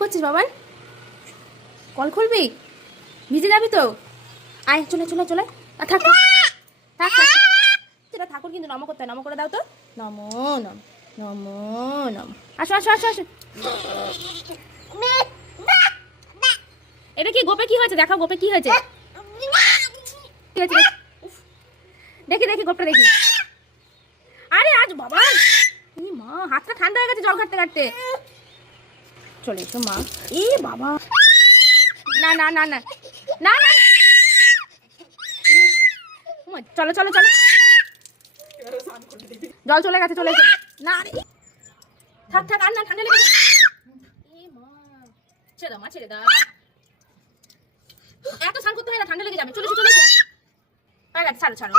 করছিস বাবান? কল খুলবি? ভিজে যাবি তো? আয় চলে চলে চলে। থাক থাক থাক সেটা ঠাকুর কিন্তু নম করতে হয়, নম করে দাও তো। নম নম নম নম। আসো আসো আসো আসো। এটা কি গোপে কি হয়েছে? দেখাও গোপে কি হয়েছে। ঠিক আছে দেখি দেখি গোপটা দেখি। আরে আজ বাবা মা হাতটা ঠান্ডা হয়ে গেছে জল ঘাটতে ঘাটতে। চলে এসো মা। এ বাবা না না না না না না। চলো চলো চলো। জল চলে গেছে চলে এসো। না থাক থাক আর না ঠান্ডা লেগে। এ মা ছেড়ে দাও মা ছেড়ে দাও। এত স্নান করতে হয় না, ঠান্ডা লেগে যাবে। চলে এসো চলে এসো। ছাড়ো ছাড়ো।